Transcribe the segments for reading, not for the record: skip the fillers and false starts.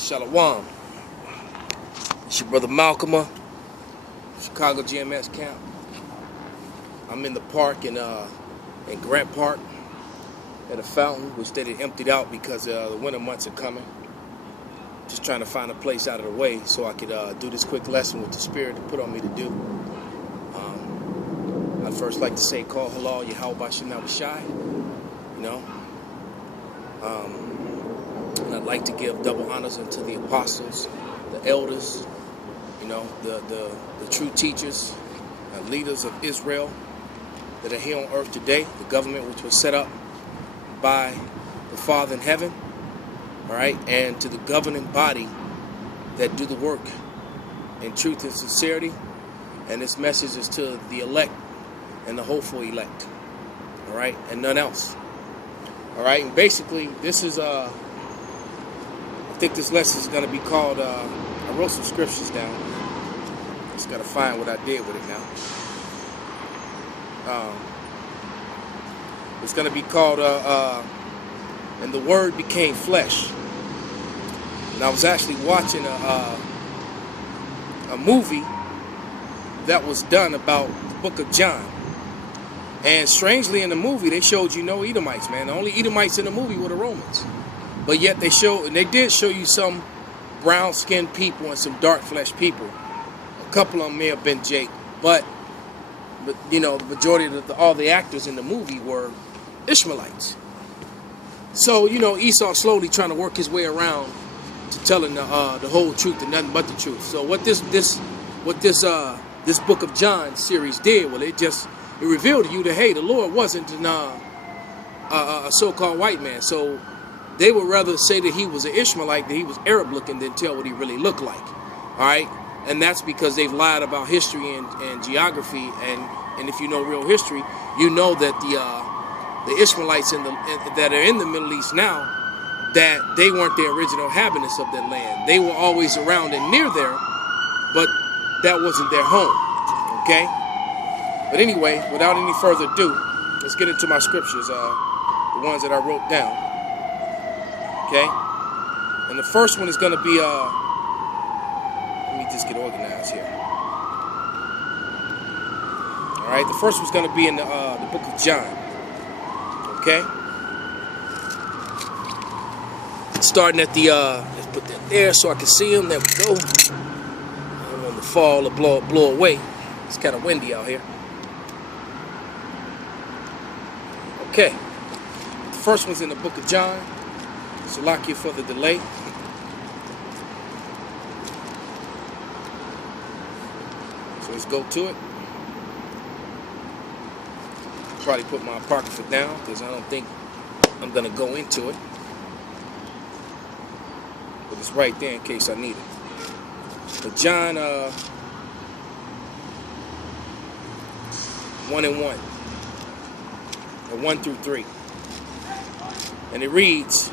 Shalom. It's your brother Malcolm, Chicago GMS camp. I'm in the park in Grant Park at a fountain, which they had emptied out because the winter months are coming. Just trying to find a place out of the way so I could do this quick lesson with the Spirit to put on me to do. I'd first like to say, call halal Yahweh Bashem Shai, you know. And I'd like to give double honors unto the apostles, the elders, you know, the true teachers and leaders of Israel that are here on earth today, the government which was set up by the Father in heaven, all right, and to the governing body that do the work in truth and sincerity. And this message is to the elect and the hopeful elect, all right, and none else. All right, and basically this is I think this lesson is going to be called, I wrote some scriptures down. Just got to find what I did with it now. It's going to be called, and the Word became flesh. And I was actually watching a movie that was done about the book of John. And strangely in the movie, they showed you no Edomites, man. The only Edomites in the movie were the Romans. But yet they did show you some brown-skinned people and some dark-fleshed people. A couple of them may have been Jake, but you know, the majority of all the actors in the movie were Ishmaelites. So, you know, Esau slowly trying to work his way around to telling the whole truth and nothing but the truth. So what this book of John series did, well, it revealed to you that, hey, the Lord wasn't a so-called white man. So they would rather say that he was an Ishmaelite, that he was Arab looking, than tell what he really looked like. All right? And that's because they've lied about history and geography. And if you know real history, you know that the Ishmaelites that are in the Middle East now, that they weren't the original inhabitants of that land. They were always around and near there, but that wasn't their home. Okay? But anyway, without any further ado, let's get into my scriptures, the ones that I wrote down. Okay? And the first one is going to be, let me just get organized here. All right, the first one's going to be in the book of John. Okay? Starting at the, let's put that there so I can see them. There we go. I don't want the fall to blow away. It's kind of windy out here. Okay. The first one's in the book of John. Salakia for the delay. So let's go to it. Probably put my apocrypha down because I don't think I'm going to go into it. But it's right there in case I need it. But John 1 and 1. Or 1 through 3. And it reads,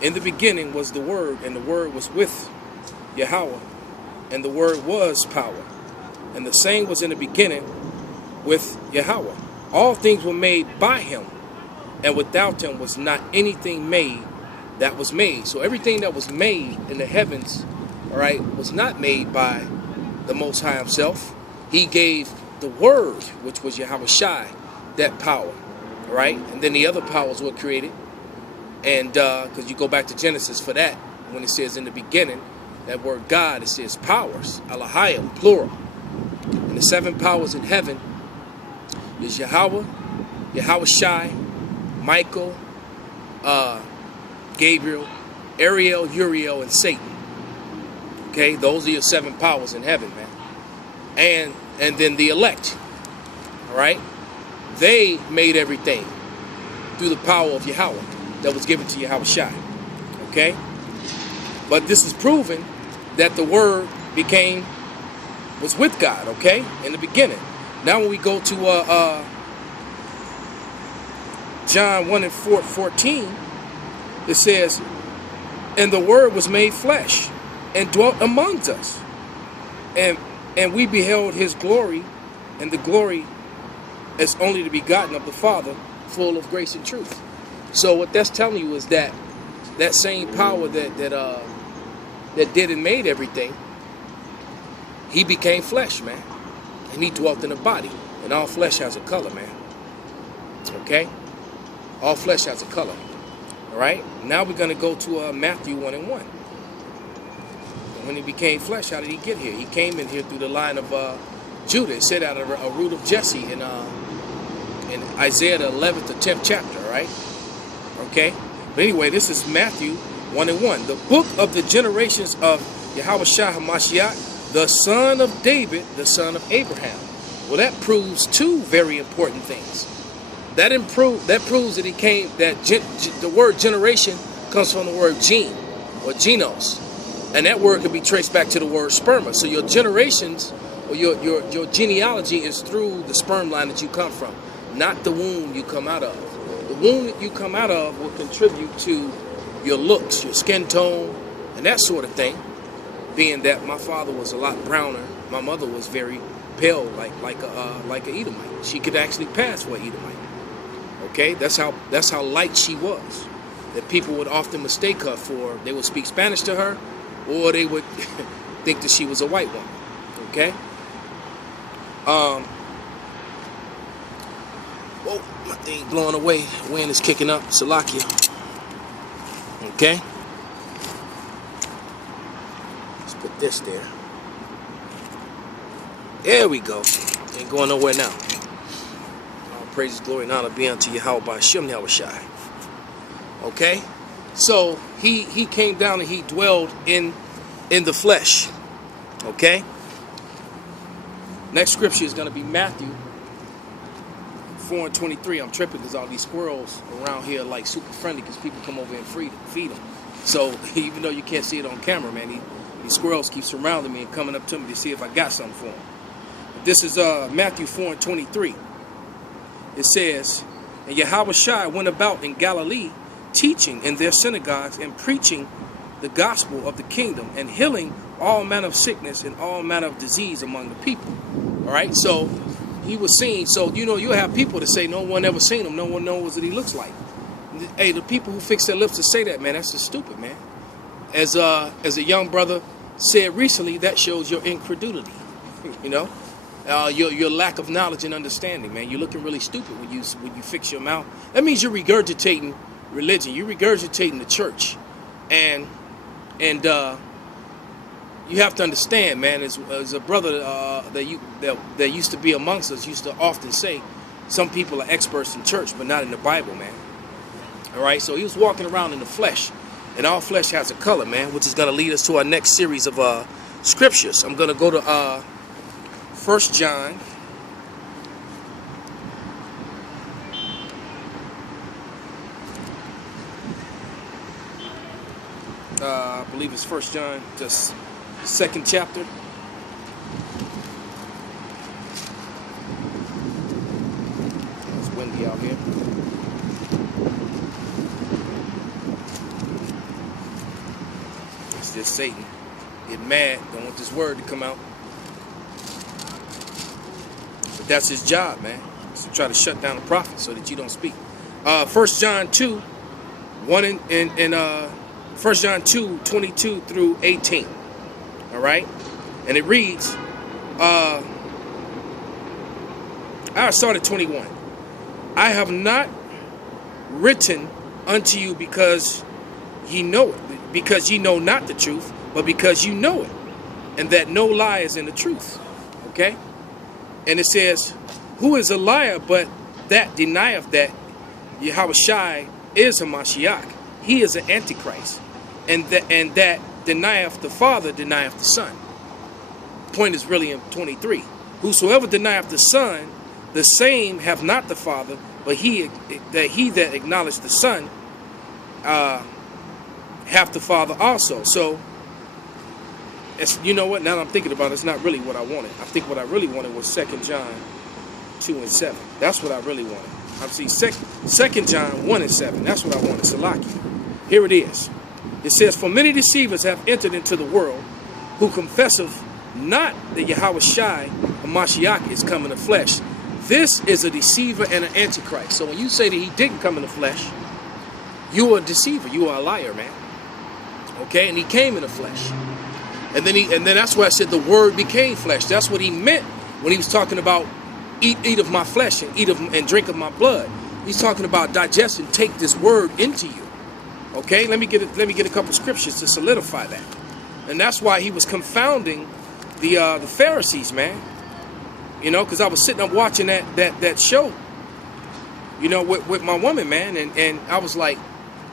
in the beginning was the Word, and the Word was with Yahweh, and the Word was power. And the same was in the beginning with Yahweh. All things were made by him, and without him was not anything made that was made. So everything that was made in the heavens, all right, was not made by the Most High himself. He gave the Word, which was Yahweh Shai, that power, all right? And then the other powers were created. And because you go back to Genesis for that, when it says in the beginning, that word God, it says powers, Elohim, plural. And the 7 powers in heaven is Yahweh, Yahweh Shai, Michael, Gabriel, Ariel, Uriel, and Satan. Okay, those are your 7 powers in heaven, man. And then the elect, all right? They made everything through the power of Yahweh that was given to Yahweh Shai. Okay? But this is proven that the Word was with God, okay? In the beginning. Now when we go to John 1 and 14, it says, and the Word was made flesh and dwelt amongst us. And we beheld his glory, and the glory as only the begotten of the Father, full of grace and truth. So what that's telling you is that that same power that that did and made everything, he became flesh, man. And he dwelt in a body. And all flesh has a color, man. Okay? All flesh has a color. All right? Now we're going to go to Matthew 1:1. And when he became flesh, how did he get here? He came in here through the line of Judah. It said out of a root of Jesse in Isaiah the 11th or 10th chapter, right? Okay? But anyway, this is Matthew 1:1. The book of the generations of Yahushua HaMashiach, the son of David, the son of Abraham. Well, that proves two very important things. That proves that he came, that the word generation comes from the word gene or genos. And that word can be traced back to the word sperma. So your generations or your genealogy is through the sperm line that you come from, not the womb you come out of. The womb that you come out of will contribute to your looks, your skin tone, and that sort of thing. Being that my father was a lot browner, my mother was very pale, like a Edomite. She could actually pass for an Edomite. Okay, that's how light she was. That people would often mistake her for. They would speak Spanish to her, or they would think that she was a white woman. Okay. Whoa, my thing blowing away. Wind is kicking up. Salakia. Okay. Let's put this there. There we go. Ain't going nowhere now. All praises, glory, and honor be unto Yahweh by Shem Yahushai. Okay? So he came down and he dwelled in the flesh. Okay? Next scripture is going to be Matthew 4:23. I'm tripping because all these squirrels around here are like super friendly because people come over and feed them. So even though you can't see it on camera, man, these squirrels keep surrounding me and coming up to me to see if I got something for them. This is Matthew 4:23. It says, and Yahushua went about in Galilee, teaching in their synagogues and preaching the gospel of the kingdom and healing all manner of sickness and all manner of disease among the people. All right, so he was seen. So you have people that say no one ever seen him, no one knows what he looks like. Hey, the people who fix their lips to say that, man, that's just stupid, man. As a young brother said recently, that shows your incredulity. Your lack of knowledge and understanding, man. You're looking really stupid when you fix your mouth. That means you're regurgitating religion. You're regurgitating the church, and you have to understand, man. As a brother that used to be amongst us used to often say, some people are experts in church, but not in the Bible, man. All right, so he was walking around in the flesh, and all flesh has a color, man, which is going to lead us to our next series of scriptures. I'm going to go to 1 John. I believe it's 1 John, just second chapter. It's windy out here. It's just Satan. Get mad. Don't want this word to come out. But that's his job, man. Is to try to shut down the prophet so that you don't speak. 1 John 2, 1 in 1 John 2, 22 through 18. All right? And it reads, I start at 21. I have not written unto you because ye know it, because ye know not the truth, but because you know it, and that no lie is in the truth. Okay? And it says, who is a liar but that denieth that Yahushua is a Mashiach? He is an Antichrist. And that denieth the Father, denieth the Son. The point is really in 23. Whosoever denieth the Son, the same have not the Father, but he that acknowledged the Son hath the Father also. So, you know what? Now that I'm thinking about it, it's not really what I wanted. I think what I really wanted was 2 John 2 and 7. That's what I really wanted. I'm seeing 2 John 1 and 7. That's what I wanted. Salaki. Here it is. It says, for many deceivers have entered into the world, who confesseth not that Yahushua Mashiach is come in the flesh. This is a deceiver and an antichrist. So when you say that he didn't come in the flesh, you are a deceiver. You are a liar, man. Okay, and he came in the flesh. And then that's why I said the word became flesh. That's what he meant when he was talking about eat of my flesh and and drink of my blood. He's talking about digest and take this word into you. Okay, let me get a couple scriptures to solidify that. And that's why he was confounding the Pharisees, man. You know, because I was sitting up watching that show, you know, with my woman, man, and I was like,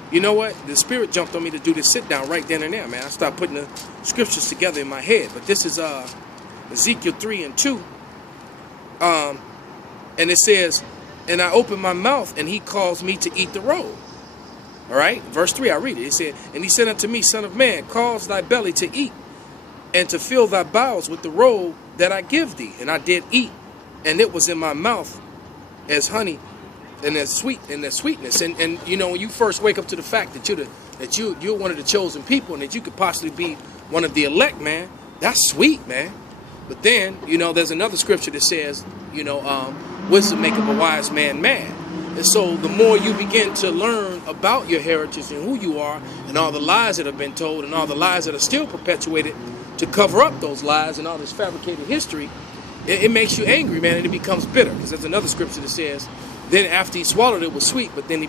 you know what? The Spirit jumped on me to do this sit down right then and there, man. I started putting the scriptures together in my head. But this is Ezekiel 3:2. And it says, and I opened my mouth, and he caused me to eat the roll. All right, verse 3, I read it. It said, and he said unto me, Son of man, cause thy belly to eat, and to fill thy bowels with the roll that I give thee. And I did eat, and it was in my mouth as honey, and as sweetness. And you know, when you first wake up to the fact that you're one of the chosen people, and that you could possibly be one of the elect, man, that's sweet, man. But then, you know, there's another scripture that says, you know, wisdom maketh a wise man mad. And so the more you begin to learn about your heritage and who you are, and all the lies that have been told, and all the lies that are still perpetuated to cover up those lies, and all this fabricated history, it makes you angry, man, and it becomes bitter. Because there's another scripture that says, then after he swallowed it was sweet, but then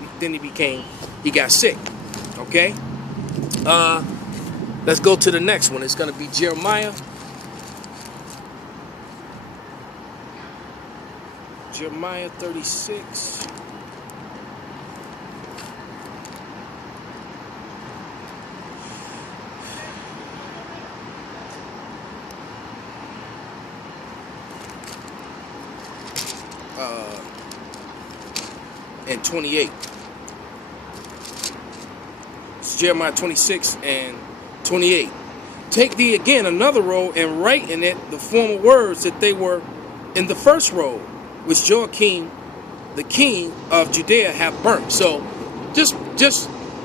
he got sick. Okay? Let's go to the next one. It's going to be Jeremiah. Jeremiah 36. And 28. It's Jeremiah 26 and 28. Take thee again another roll, and write in it the former words that they were in the first roll, which Joachim, the king of Judea, have burnt. So, just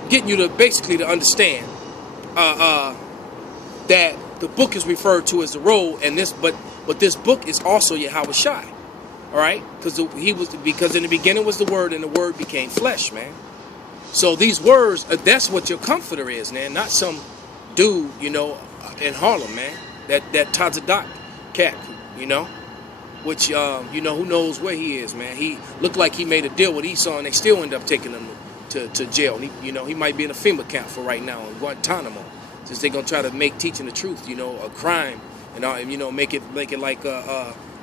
getting you to basically to understand that the book is referred to as the roll, and but this book is also Yahweh Shai. All right, because in the beginning was the Word, and the Word became flesh, man. So these words, that's what your comforter is, man. Not some dude, you know, in Harlem, man. That Tazadak cat, you know, which you know, who knows where he is, man. He looked like he made a deal with Esau, and they still end up taking him to jail. And he might be in a FEMA camp for right now in Guantanamo, since they're gonna try to make teaching the truth, you know, a crime, and you know, make it like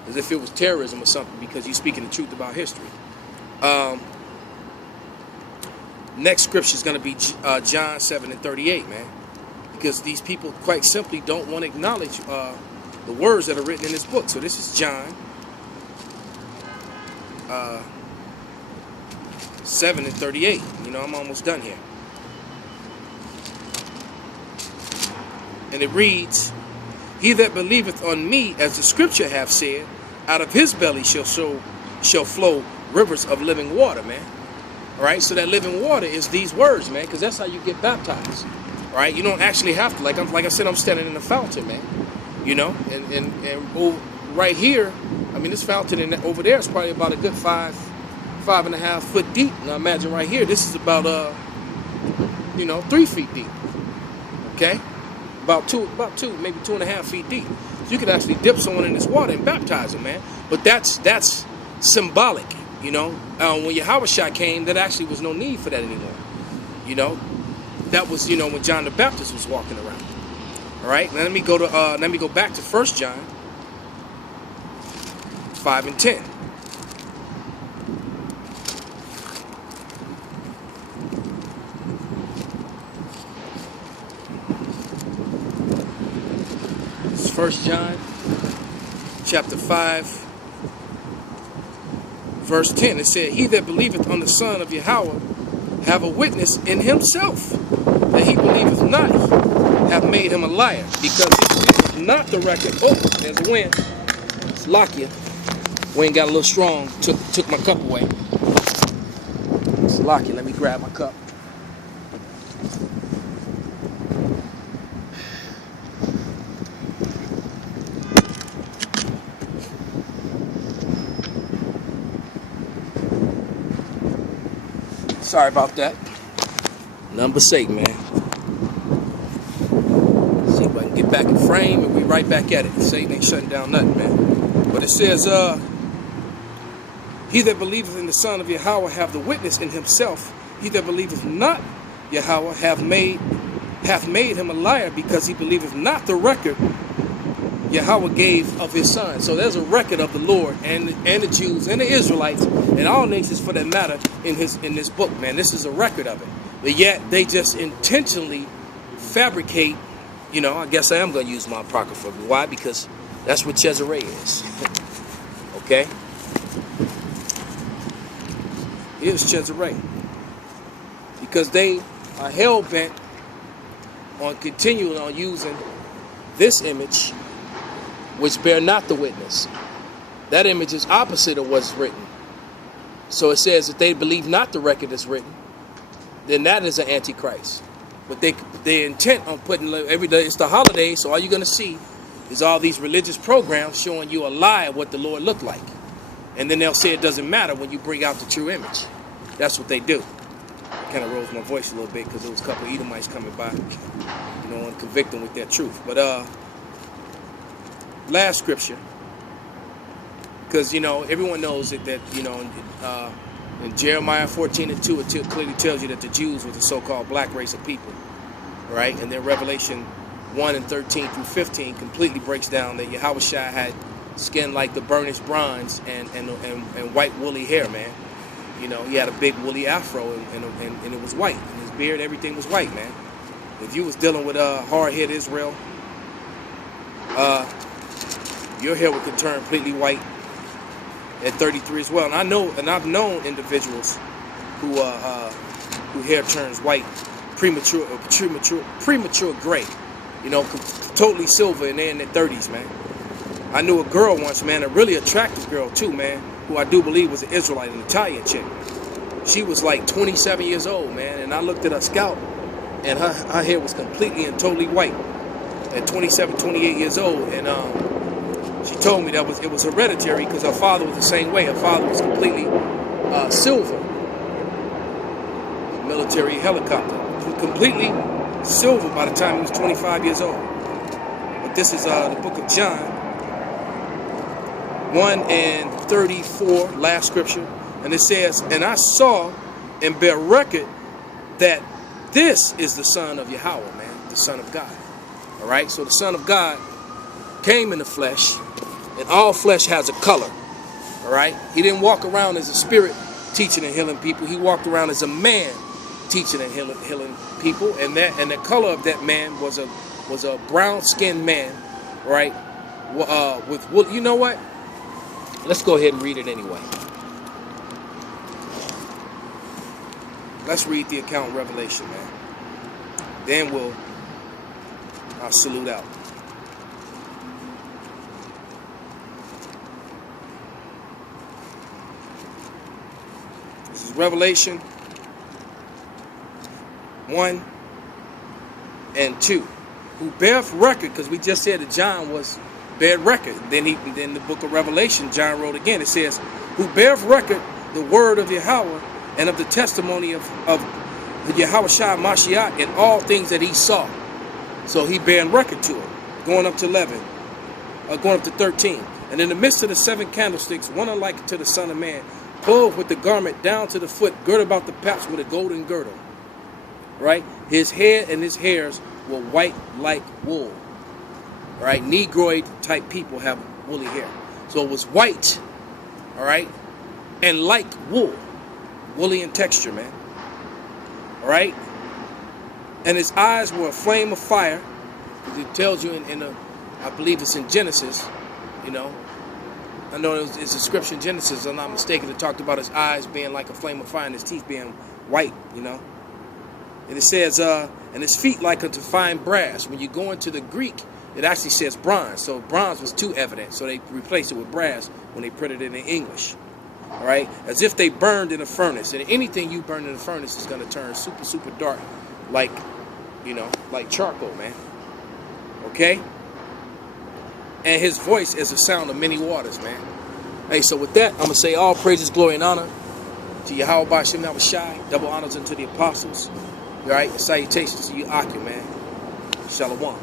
as if it was terrorism or something, because he's speaking the truth about history. Next scripture is going to be John 7:38, man, because these people quite simply don't want to acknowledge the words that are written in this book. So this is John 7:38. You know, I'm almost done here. And it reads, he that believeth on me, as the scripture hath said, out of his belly shall flow rivers of living water, man. All right, so that living water is these words, man, because that's how you get baptized. All right, you don't actually have to, like I said, I'm standing in the fountain, man. You know, and right here, I mean, this fountain over there is probably about a good 5.5 foot deep. Now imagine right here, this is about 3 feet deep. Okay. About two, maybe 2.5 feet deep. So you could actually dip someone in this water and baptize them, man. But that's symbolic, you know. When Yahweh Shai came, there actually was no need for that anymore. You know, that was, you know, when John the Baptist was walking around. All right. Now let me go back to 1 John 5 and 10. It's 1 John chapter 5 verse 10. It said, he that believeth on the Son of Yahweh have a witness in himself, that he believeth not, have made him a liar, because he believeth not the record. Oh, there's a wind. It's Lakia. Wind got a little strong. Took my cup away. It's Lakia. Let me grab my cup. Sorry about that. Number 6, man. get back in frame, and we right back at it. Satan ain't shutting down nothing, man. But it says, he that believeth in the Son of Yahweh have the witness in himself. He that believeth not Yahweh hath made him a liar, because he believeth not the record Yahweh gave of his Son. So there's a record of the Lord and the Jews and the Israelites and all nations for that matter in this book, man. This is a record of it. But yet they just intentionally fabricate, you know, I guess I am going to use my Apocrypha. Why? Because that's what Caesarea is. Okay? Here's Caesarea. Because they are hell-bent on continuing on using this image, which bear not the witness. That image is opposite of what's written. So it says that they believe not the record that's written, then that is an antichrist. But they're intent on putting every day, it's the holiday, so all you're going to see is all these religious programs showing you a lie of what the Lord looked like. And then they'll say it doesn't matter when you bring out the true image. That's what they do. I kind of rose my voice a little bit because there was a couple of Edomites coming by, you know, and convict them with their truth. But last scripture, because, you know, everyone knows that you know, in Jeremiah 14:2, it clearly tells you that the Jews were the so-called black race of people, right? And then Revelation 1:13-15 completely breaks down that Yahushua had skin like the burnished bronze and white woolly hair, man. You know, he had a big woolly afro and it was white. And his beard, everything was white, man. If you was dealing with hard-headed Israel, your hair would turn completely white at 33 as well. And I know, and I've known individuals who hair turns white, premature gray, you know, totally silver, and they're in their 30s, man. I knew a girl once, man, a really attractive girl too, man, who I do believe was an Israelite, an Italian chick. She was like 27 years old, man, and I looked at her scalp, and her hair was completely and totally white at 27, 28 years old, and she told me that it was hereditary because her father was the same way. Her father was completely silver, military helicopter. He was completely silver by the time he was 25 years old. But this is the book of John 1:34, last scripture, and it says, "And I saw and bear record that this is the Son of Yahweh," man, the Son of God. All right, so the Son of God came in the flesh, and all flesh has a color. All right, he didn't walk around as a spirit teaching and healing people. He walked around as a man teaching and healing people, and the color of that man was a brown-skinned man, right? With wool. You know what? Let's go ahead and read it anyway. Let's read the account of Revelation, man. Then I'll salute out. This is Revelation 1 and 2. Who beareth record, because we just said that John bared record. Then the book of Revelation, John wrote again. It says, "Who beareth record the word of Yahweh and of the testimony of Yahushua Mashiach and all things that he saw." So he bearing record to it. Going up to 11, going up to 13. "And in the midst of the 7 candlesticks, one unlike to the Son of Man, clothed with the garment down to the foot, girded about the paps with a golden girdle." Right? His head and his hairs were white like wool. Right? Negroid type people have woolly hair. So it was white, all right, and like wool. Woolly in texture, man. All right? And his eyes were a flame of fire. It tells you I believe it's in Genesis, you know. I know it's a scripture in Genesis, if I'm not mistaken, it talked about his eyes being like a flame of fire and his teeth being white, you know. And it says, and his feet like unto fine brass. When you go into the Greek, it actually says bronze. So bronze was too evident, so they replaced it with brass when they put it in English. All right? As if they burned in a furnace. And anything you burn in a furnace is going to turn super, super dark, like, you know, like charcoal, man. Okay? And his voice is the sound of many waters, man. Hey, so with that, I'm going to say all praises, glory, and honor to Yahweh Ba'ashem Yahushai. Double honors unto the apostles. All right? Salutations to you, Akim, man. Shalom.